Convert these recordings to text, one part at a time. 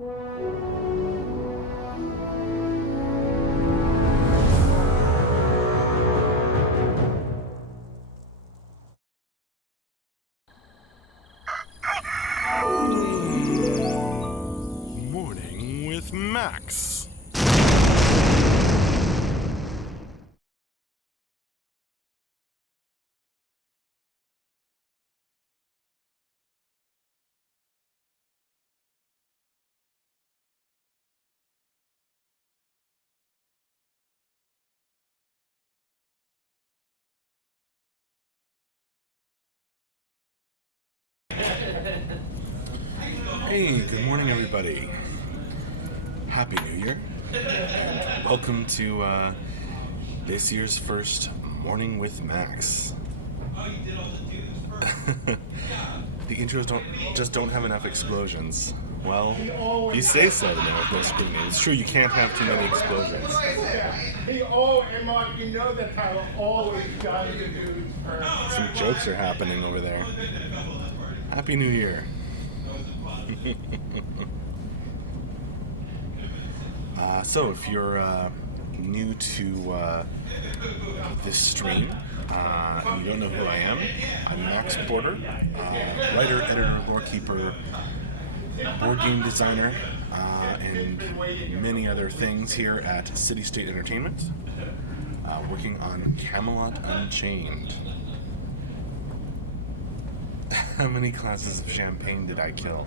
Morning with Max. Hey, good morning, everybody. Happy New Year. And welcome to this year's first Morning with Max. The intros don't have enough explosions. Well, you say so, the man with no screen name. It's true, you can't have too many explosions. You know that's how it always does. Some jokes are happening over there. Happy New Year. So if you're new to this stream and you don't know who I am, I'm Max Porter, writer, editor, boardkeeper, board game designer, and many other things here at City State Entertainment, working on Camelot Unchained. How many glasses of champagne did I kill?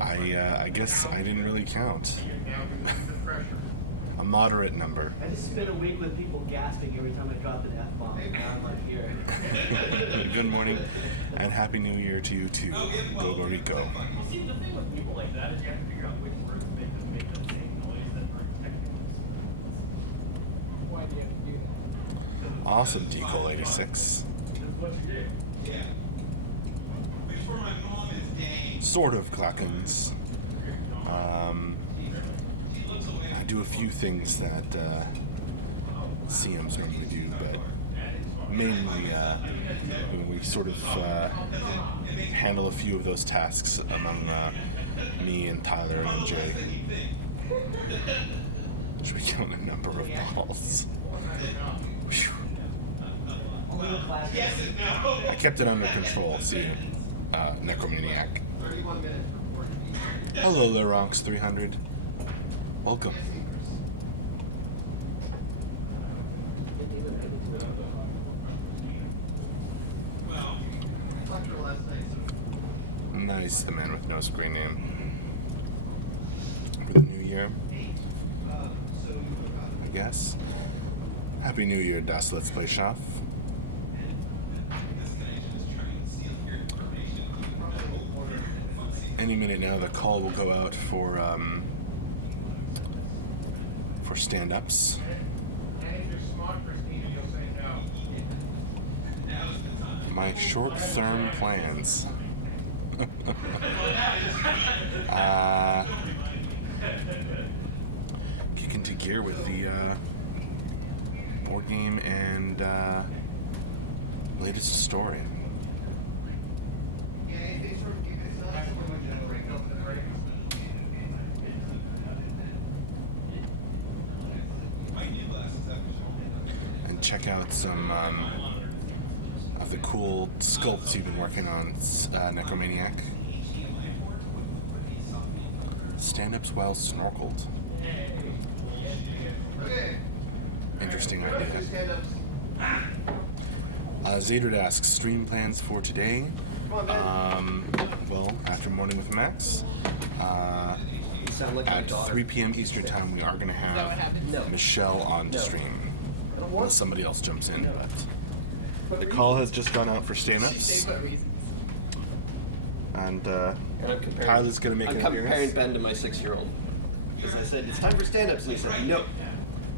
I guess I didn't really count. A moderate number. I just spent a week with people gasping every time I dropped an F-bomb. Now I'm like here. Good morning and Happy New Year to you too. Go Rico. See, the thing with people like that is you have to figure out which words make them say noise that aren't technical. Why do you have to do that? Awesome, Deagle 86. Sort of Clackens. I do a few things that CMs normally do, but mainly we sort of handle a few of those tasks among me and Tyler and Jay. Should we count a number of balls? Whew. I kept it under control, see, Necromaniac. Hello, Leronx 300. Welcome. Nice, the man with no screen name. For the new year, I guess. Happy New Year, Das Let's Play Shop. Any minute now, the call will go out for stand-ups. My short-term plans. Kick into gear with the board game and latest story. And check out some of the cool sculpts you've been working on, Necromaniac. Stand-ups while snorkeled. Interesting idea. Zadred asks, stream plans for today? Well, after Morning with Max, at 3 p.m. Eastern Time, we are going to have Michelle on the stream. Unless somebody else jumps in, but the call has just gone out for stand-ups. And Tyler's going to make an appearance. I'm comparing Ben to my 6-year-old. Because I said, it's time for stand-ups, and he said, no.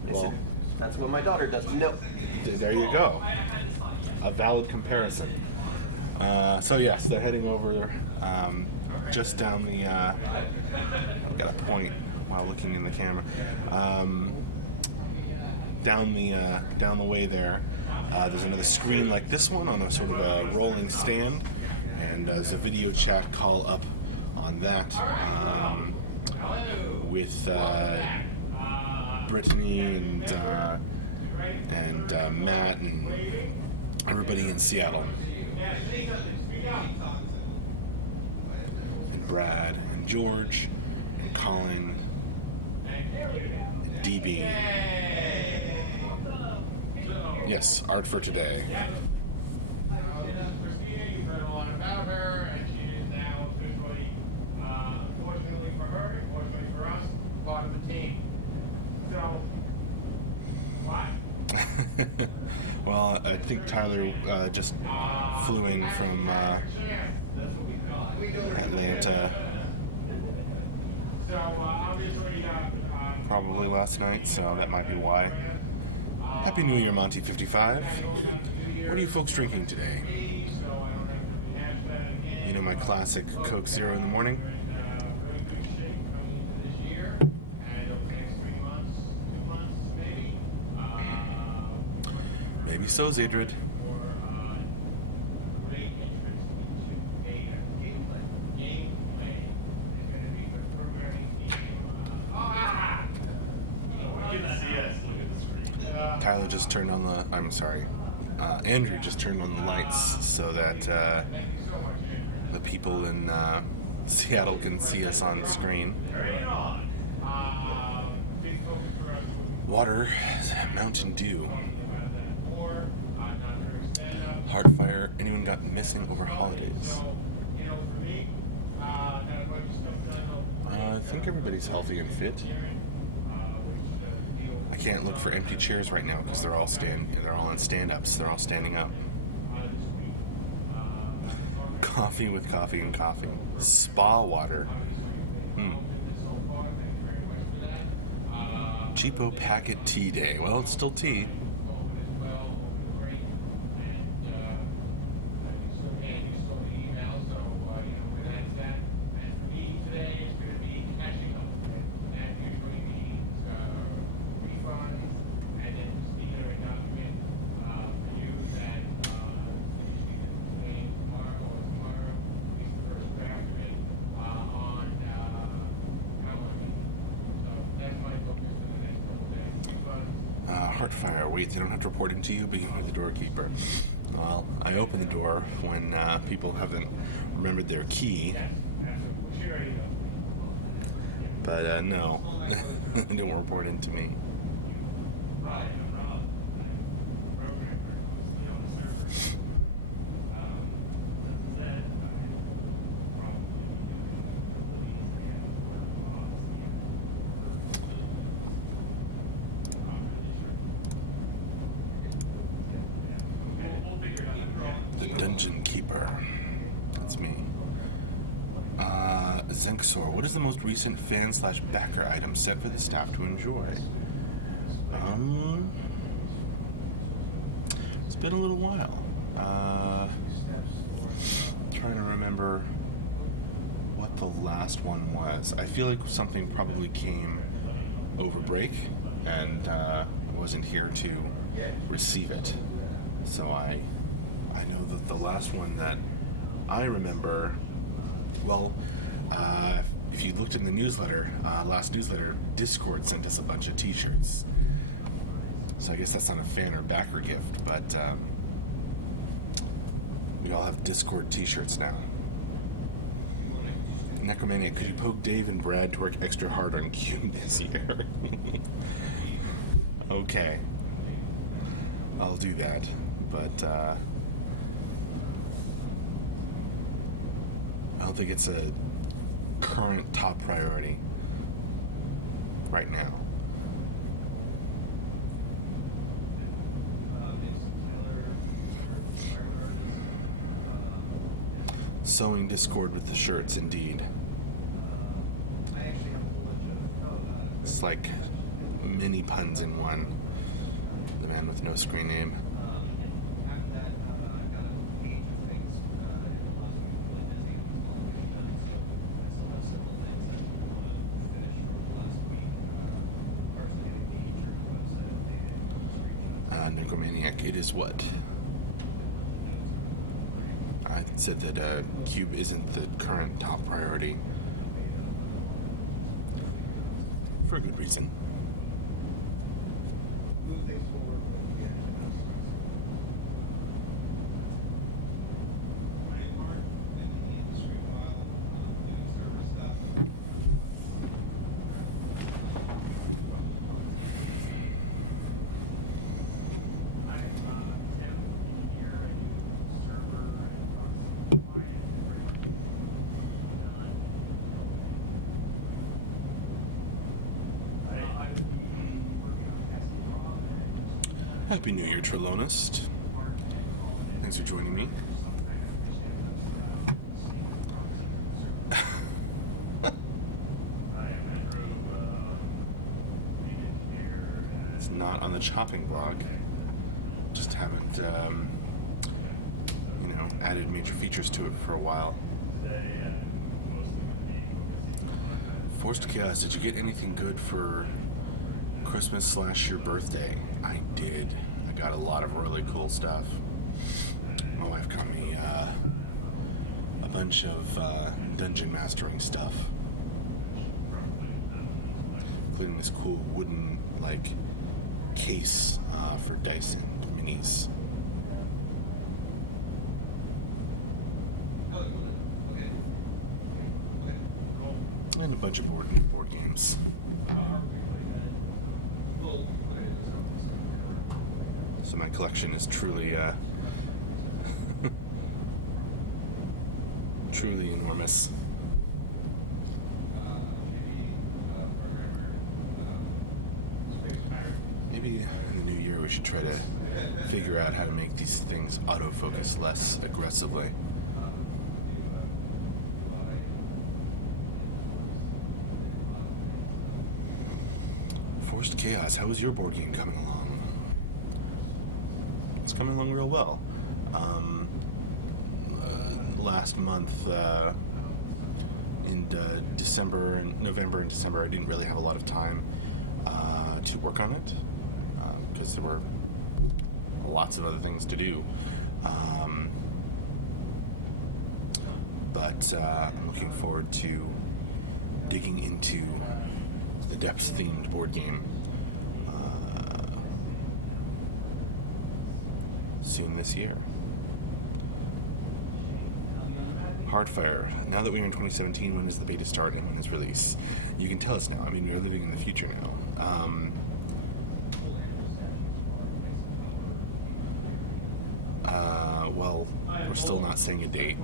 I said, that's what my daughter does. No. There you go. A valid comparison. So yes, they're heading over just down the. I've got a point while looking in the camera. Down the way there. There's another screen like this one on a sort of a rolling stand, and there's a video chat call up on that. with Brittany and Matt and everybody in Seattle. And Brad and George and Colin and DB. Yes, art for today. Well, I think Tyler just flew in from Atlanta probably last night, so that might be why. Happy New Year, Monty55. What are you folks drinking today? You know my classic Coke Zero in the morning? Maybe so, Zadrid. Tyler just turned on the... I'm sorry. Andrew just turned on the lights so that the people in Seattle can see us on the screen. Water, Mountain Dew. Heartfire, anyone got missing over holidays? I think everybody's healthy and fit. I can't look for empty chairs right now because they're all in stand-ups. They're all standing up. Coffee with coffee and coffee. Spa water. Cheapo packet tea day. Well, it's still tea. Heartfire, wait, they don't have to report into you, but you are the doorkeeper. Well, I open the door when people haven't remembered their key. But no, they don't report into me. Dungeon Keeper. That's me. Zenxor, what is the most recent fan/backer item set for the staff to enjoy? It's been a little while. Trying to remember what the last one was. I feel like something probably came over break and wasn't here to receive it. So I know that the last one that I remember, well, if you looked in the newsletter, last newsletter, Discord sent us a bunch of t-shirts. So I guess that's not a fan or backer gift, but we all have Discord t-shirts now. Necromaniac, could you poke Dave and Brad to work extra hard on Cube this year? Okay. I'll do that, but I don't think it's a current top priority right now. Sewing Discord with the shirts, indeed. It's like many puns in one. The man with no screen name. Necromaniac, it is what? I said that Cube isn't the current top priority. for a good reason. Move things forward. Happy New Year, Trelonist. Thanks for joining me. It's not on the chopping blog. Just haven't, added major features to it for a while. Forced Chaos, did you get anything good for Christmas / your birthday? I did. I got a lot of really cool stuff. My wife got me a bunch of dungeon mastering stuff, including this cool wooden case for dice and minis. And a bunch of board games. So my collection is truly, truly enormous. Maybe in the new year we should try to figure out how to make these things autofocus less aggressively. Forced Chaos, how is your board game coming along? It's coming along real well. Last month, in November and December, I didn't really have a lot of time to work on it because there were lots of other things to do. But I'm looking forward to digging into the depths-themed board game soon this year. Hardfire. Now that we're in 2017, when does the beta start and when is release? You can tell us now. I mean, we're living in the future now. Well, we're still not saying a date.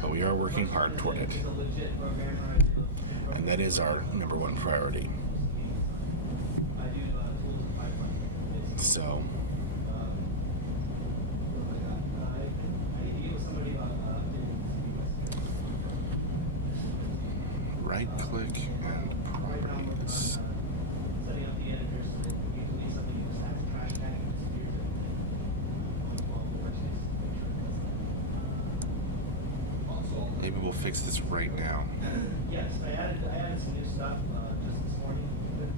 But we are working hard toward it. And that is our number one priority. So, right click and properties. Maybe we'll fix this right now. Yes, I added some new stuff just this morning with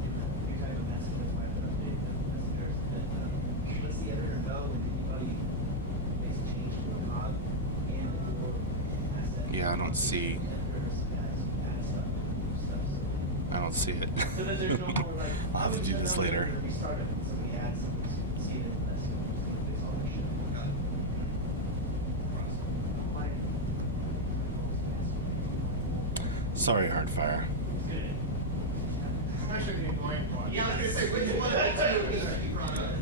new type of messages. I should update the messengers. But let's the editor know when anybody makes a change to a cog and or Yeah, I don't see. I don't see it. So that there's no more like I'll have to do this later. Restart it when somebody adds something. See it in the fix all that shit. Sorry, Hardfire. Especially the annoying part. Yeah, I was gonna say, which one of the two is you brought up?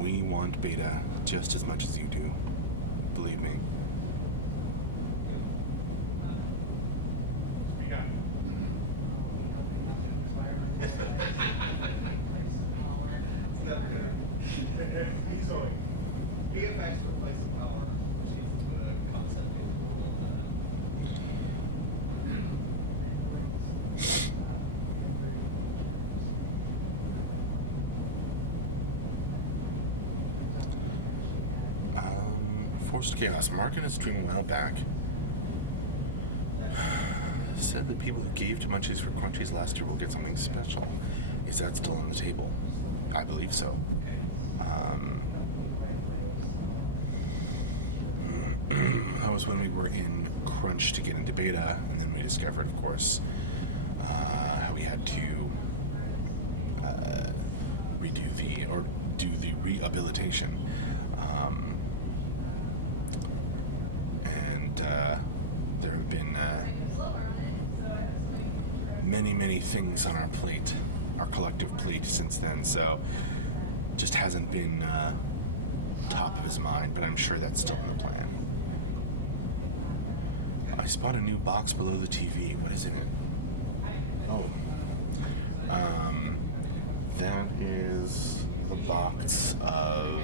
We want beta just as much as you do. Believe me. We got it. Easily. VFX replaces power, which is the concept Forced Chaos. Mark in a stream a while back said that people who gave to Munchies for Crunchies last year will get something special. Is that still on the table? I believe so. was when we were in crunch to get into beta, and then we discovered, of course, how we had to do the rehabilitation. And there have been many things on our plate, our collective plate since then, so just hasn't been top of his mind, but I'm sure that's still in the plan. I spot a new box below the TV. What is in it? Oh. That is the box of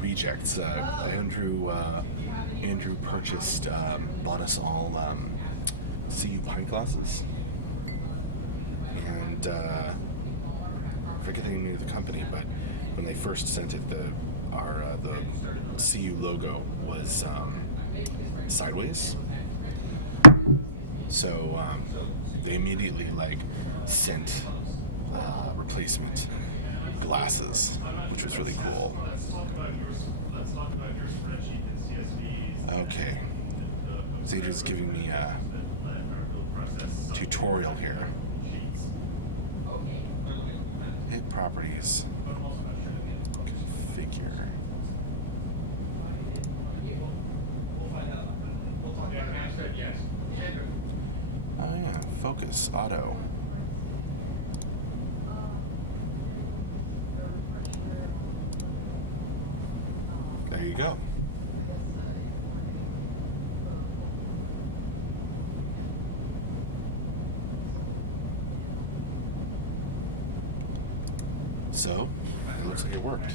rejects. Andrew purchased, bought us all CU pint glasses. And I forget the name of the company, but when they first sent it, the CU logo was sideways. So they immediately sent replacement glasses, which was really cool. Okay, Zeta's giving me a tutorial here. Hit properties. Configure. Oh yeah, focus, auto. There you go. So, it looks like it worked.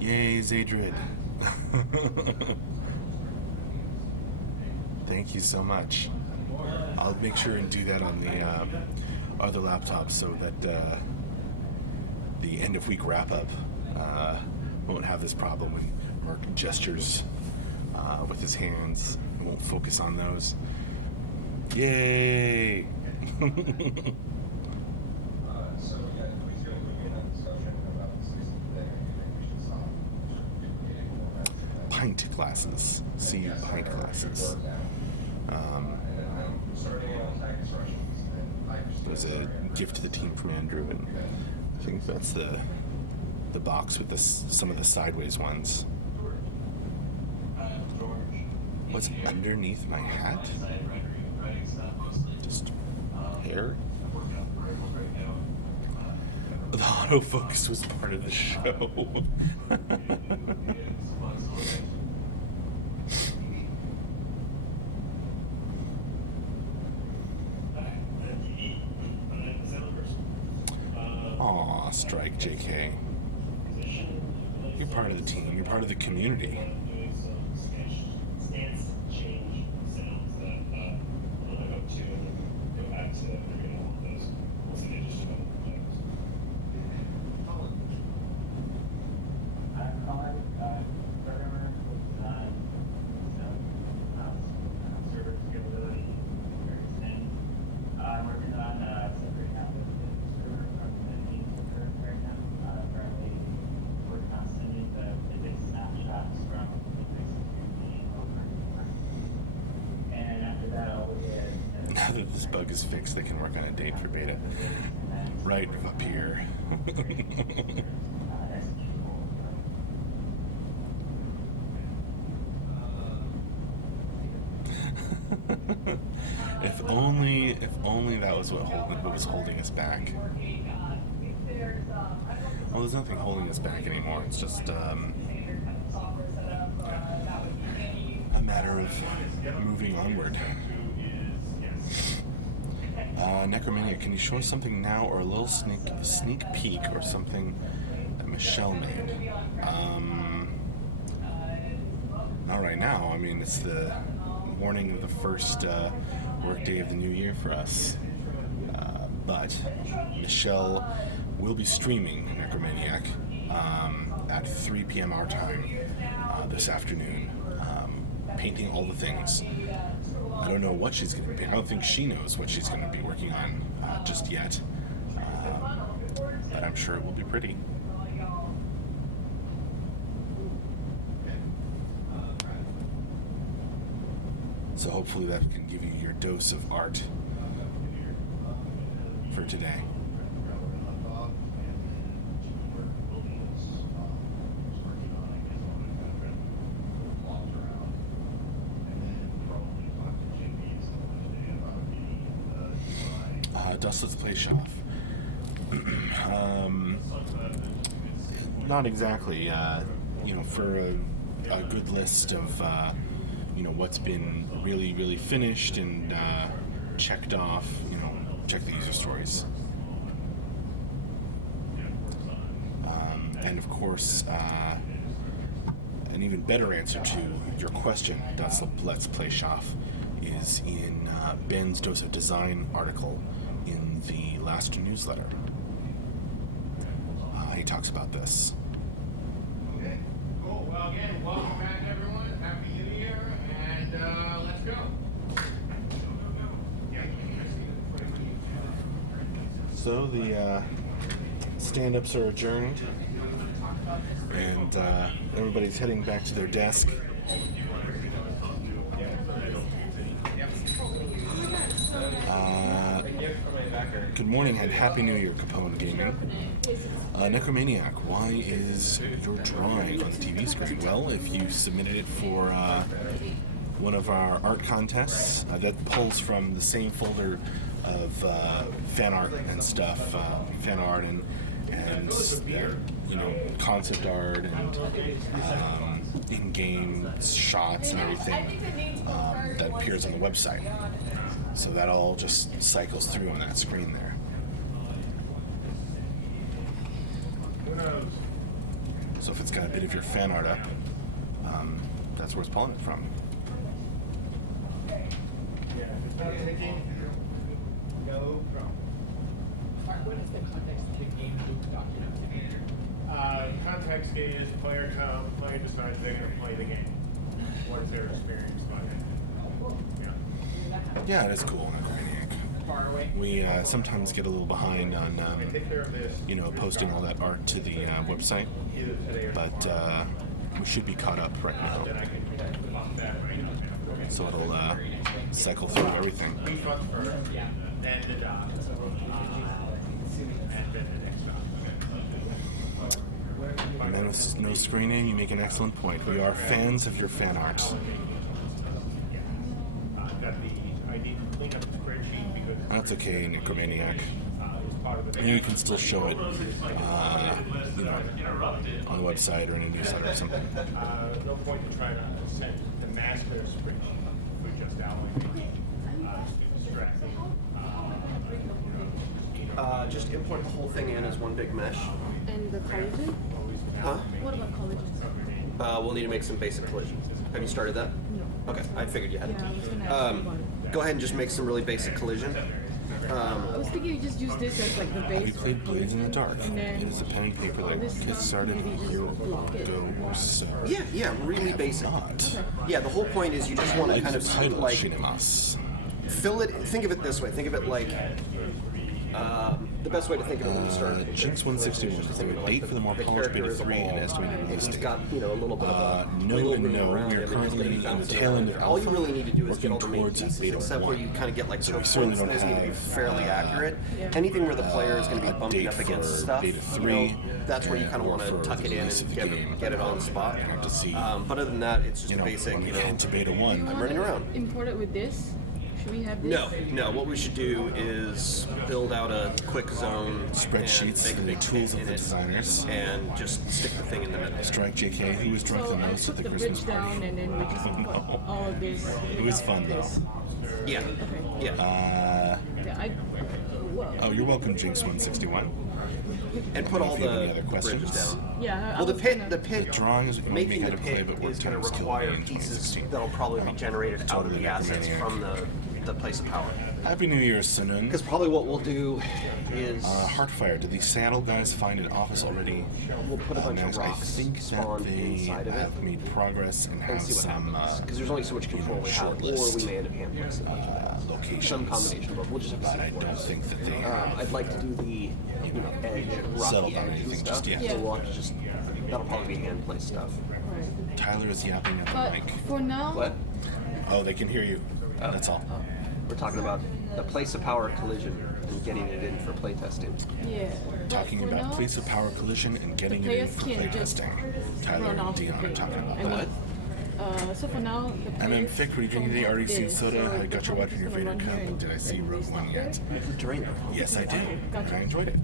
Yay, Zadrid. Thank you so much. I'll make sure and do that on the other laptop so that the end of week wrap up won't have this problem when Mark gestures with his hands. It won't focus on those. Yay! Pint glasses. See pint glasses. It was a gift to the team from Andrew, and I think that's the box with some of the sideways ones. What's underneath my hat? Just hair? The autofocus was part of the show. Aw, strike, JK. You're part of the team. You're part of the community. Now that this bug is fixed, they can work on a date for beta. Right up here. If only that was what was holding us back. Well, there's nothing holding us back anymore. It's just a matter of moving onward. Necromania, can you show us something now, or a little sneak peek, or something that Michelle made? Not right now. I mean, it's the morning of the first work day of the new year for us. But Michelle will be streaming Necromaniac at 3 p.m. our time this afternoon, painting all the things. I don't know what she's going to be. I don't think she knows what she's going to be working on just yet. But I'm sure it will be pretty. So hopefully that can give you your dose of art for today. Dust Let's Play Shop. Not exactly. For a good list of what's been really, really finished and checked off. Check the user stories. And of course, an even better answer to your question, Dust Let's Play Shop, is in Ben's Dose of Design article in the last newsletter. He talks about this. Okay, cool. Well, again, welcome back, everyone. Happy New Year, and let's go. So the stand-ups are adjourned, and everybody's heading back to their desk. Good morning and Happy New Year, Capone Gaming. Necromaniac, why is your drawing on the TV screen? Well, if you submitted it for one of our art contests, that pulls from the same folder of fan art and stuff, fan art and concept art and in-game shots and everything that appears on the website. So that all just cycles through on that screen there. So if it's got a bit of your fan art up, that's where it's pulling it from. What is the context of the game loop document? Context is player decides they're going to play the game. What's their experience like? Yeah, it is cool, Necromaniac. Far away. We sometimes get a little behind on, Take care of this. posting all that art to the website, Either today or but we should be caught up right now. then I can pop that right now. So it'll cycle through everything. Refund first, then the doc, and then the next doc. And then with no screening, you make an excellent point. We are fans of your fan art. Got the ID clean up the spreadsheet because That's okay, Necromaniac. it was part of the You can still show it, on the website or in a newsletter or something. no point in trying to send the master spreadsheet for just outlining. It's distracting. Just import the whole thing in as one big mesh. And the collagen? Huh? What about collagen? We'll need to make some basic collisions. Have you started that? No. Okay, I figured you had. Yeah, I was gonna ask you about it. Go ahead and just make some really basic collision. I was thinking you just use this as like the base. Have you played Blades in the Dark? And then It is a pen and paper that this gets started a year ago or so. Yeah, really basic. Not. Yeah, the whole point is you just want to Like kind the of title like Shinemas. fill it. Think of it this way. Think of it like the best way to think of it when you start. Jinx 161 is a date for the more polished beta 3 and estimated release It's date. got a little bit of a No wiggle and room no, around we are it, but it's gonna currently be in the bouncing tail end around. of All you alpha, really need to do is get all the working main towards pieces, beta except where 1. you kind of get like So the we certainly points, don't those need to be have, fairly accurate. Anything where the player is going to be bumping update up against for stuff, beta you 3, know, that's where you kind of want to for tuck the it in release of and the game. get it on the spot. You have to see, But other than that, it's just basic. when we You know, get into beta 1. I'm running around. Import it with this? Should we have this? No. What we should do is build out a quick zone, Spreadsheets and and the make a tools big of in the it, designers. and just stick the thing in the middle. Strike JK, who was drunk So the I most at put the the Christmas bridge down party. and then we just import all of this. It was fun though. Yeah. Yeah. Yeah, well, Oh, you're welcome, Jinx 161. And put all If you have any the other bridges questions? down. yeah. Well, the pit, The drawings that you might making make the out of play, pit but work is going times to killed require me in pieces 2016. that'll probably be generated out of Totally the assets Necromaniac. from the place of power. Happy New Year, Sunun. Because probably what we'll do is Heartfire, did the Seattle guys find an office already? we'll put a bunch of Max, rocks I think that spawned they inside of it have made progress and and have see what some happens. Because there's only so much control we have, short or list. we may end up handling locations. some combination, but we'll just have to But see I what don't think that they I'd like to do the edge, settled rocky on edge and anything stuff. just yet. Yeah. So we'll have to just that'll probably be hand placed stuff. Right. Tyler is yapping at the But mic. for now, What? Oh, they can hear you. That's all. We're talking about the place of power collision and getting it in for playtesting. Yeah. Talking But for about now, place of power collision and getting the it in players for can't just playtesting. Tyler run and off the Dion are thing. talking about I that. mean, So for now, the And I'm players Fick. Were you drinking don't today? have Already seen this, soda? so I got your they're wife in your just gonna favorite run cup. here and Did I see Rogue One yet? You drained it. Yes, I did. Gotcha. I enjoyed it.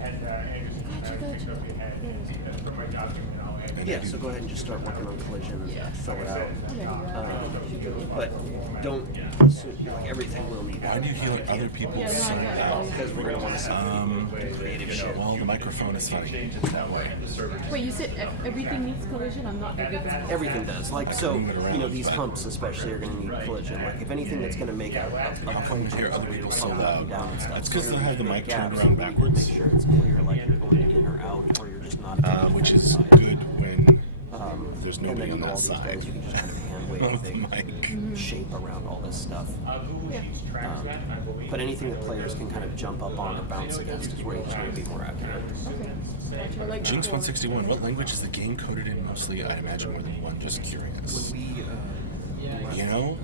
And Anderson, for my document, I'll add. And Yeah, so go ahead and just start working on collision, fill it out. But don't assume like everything will need. Why do you hear like other people's Yeah, no, I so got it. loud? Because we're gonna want to see creative shit. Well, the microphone is funny that way. Wait, you said everything needs collision? I'm not a good Everything does. Like so, move it around, you know, these but- humps especially are going to need collision. Like if anything that's going to make a How come you hear other people so loud? down and stuff. It's because they have the mic turned Gaps, around so you backwards, Make sure it's clear, like you're going in or out, or you're just not. which is good when there's And nobody then on all that these side guys, you can just kind of hand wave a of the big mic. shape around all this stuff. But anything that players can kind of jump up on or bounce against is where you just need to be more accurate. Gotcha. Like Jinx 161. What language is the game coded in mostly? I'd imagine more than one. Just curious. We, You know,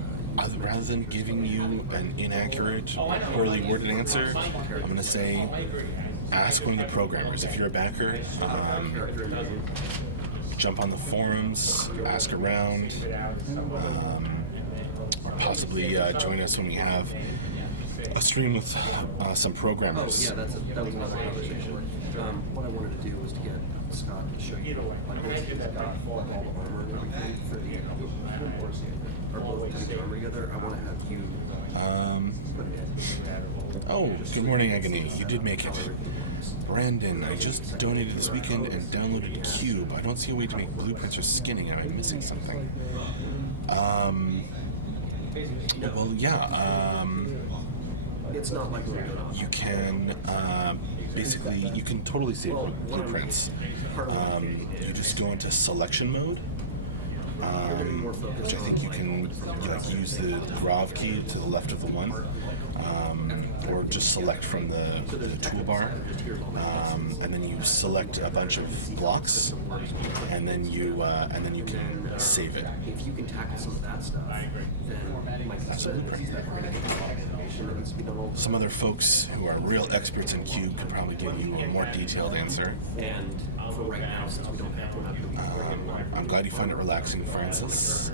rather than giving you an inaccurate, poorly worded answer, I'm going to say ask one of the programmers. If you're a backer, jump on the forums, ask around, or possibly join us when we have a stream with some programmers. that was another conversation. What I wanted to do was to get Scott to show you like all the armor and everything for the or putting the armor together. I want to have you put it in. Oh, good morning, Agony. You did make it. Brandon, I just donated this weekend and downloaded Cube. I don't see a way to make blueprints or skinning. Am I missing something? Well, yeah. It's not like we're doing You can basically you can totally save blueprints. You just go into selection mode. Which I think you can like use the Grav key to the left of the one, or just select from the toolbar, and then you select a bunch of blocks, and then you can save it. If you can tackle some of that stuff, then like That's a blueprint. Some other folks who are real experts in Cube could probably give you a more detailed answer. And for right now, since we don't have I'm glad you find it relaxing, Francis.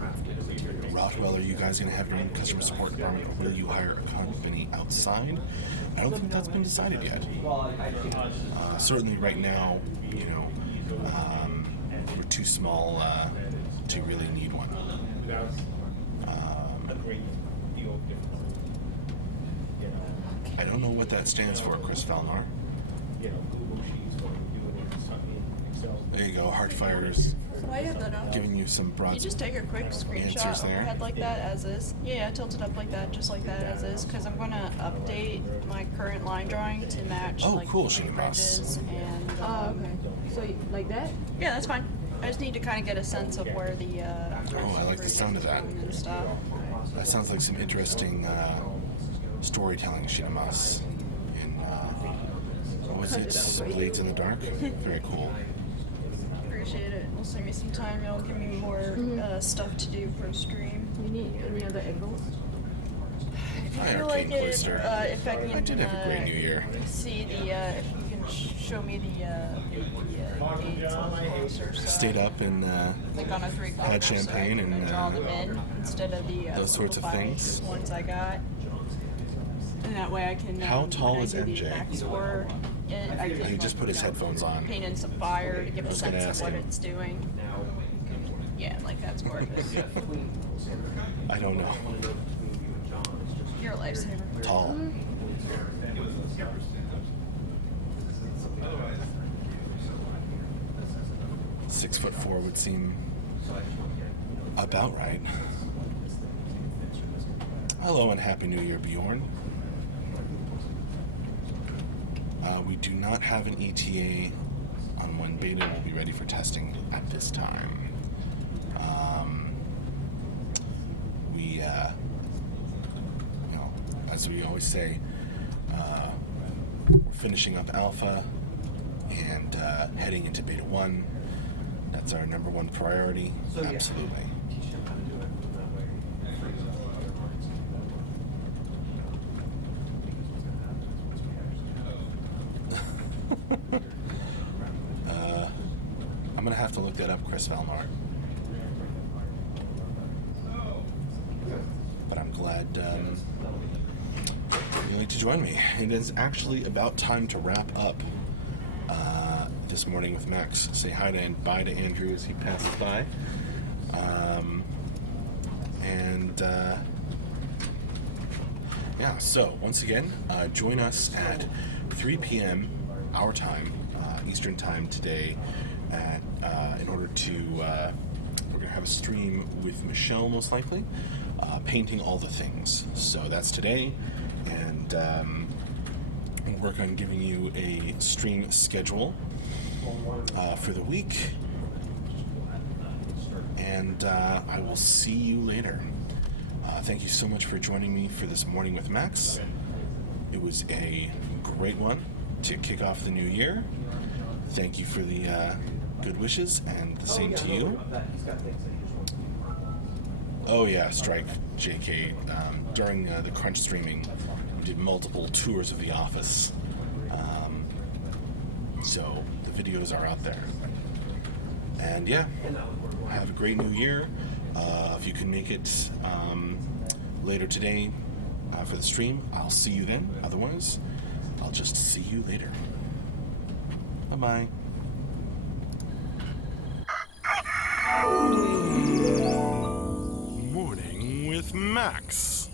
Rothwell, are you guys going to have your own customer support department, or will you hire a company outside? I don't think that's been decided yet. Certainly right now, you know, we're too small to really need one. I don't know what that stands for, Chris Falnar. There you go, Heartfire's So I have that up. giving you some broad You just take a quick answers screenshot there. overhead like that as is. Yeah, tilt it up like that, just like that as is, because I'm going to update my current line drawing to match Oh, like cool, the Sheena bridges and. Oh, okay. So like that? Yeah, that's fine. I just need to kind of get a sense of where the. Oh, I like the sound of that. And stuff. That sounds like some interesting storytelling, Shinamas. In what was it? Blades in the Dark? Very cool. Appreciate it. It'll save me some time. It'll give me more stuff to do for stream. You need any other echoes? If you Hi, feel Arcane like it, Cloister. if I can I did have a great New Year. see the, if you can show me the dates a little closer. So Stayed up and like on a 3 had champagne so I can and, draw them in instead of the those sorts of simplified things. ones I got. And that way I can. How tall when I is do the MJ? back score, I can he just put his headphones on. paint in some fire to give a was gonna sense of ask what him. it's doing. Yeah, like that's gorgeous. I don't know. You're a lifesaver. Tall. 6'4" would seem about right. Hello and Happy New Year, Bjorn. We do not have an ETA on when beta will be ready for testing at this time. We, as we always say, we're finishing up alpha and heading into beta 1. That's our number one priority. Absolutely. have to look that up, Chris Valmar. But I'm glad you'd like to join me. It is actually about time to wrap up this morning with Max. Say hi to and bye to Andrew as he passes by. Yeah, so once again, join us at 3 p.m. our time, Eastern time today, in order to, we're going to have a stream with Michelle most likely, painting all the things. So that's today, and we'll work on giving you a stream schedule for the week, and I will see you later. Thank you so much for joining me for this morning with Max. It was a great one to kick off the new year. Thank you for the good wishes, and the same to you. Oh yeah, Strike JK. During the Crunch streaming, we did multiple tours of the office. So the videos are out there. And yeah, have a great new year. If you can make it later today for the stream, I'll see you then. Otherwise, I'll just see you later. Bye-bye. Morning with Max.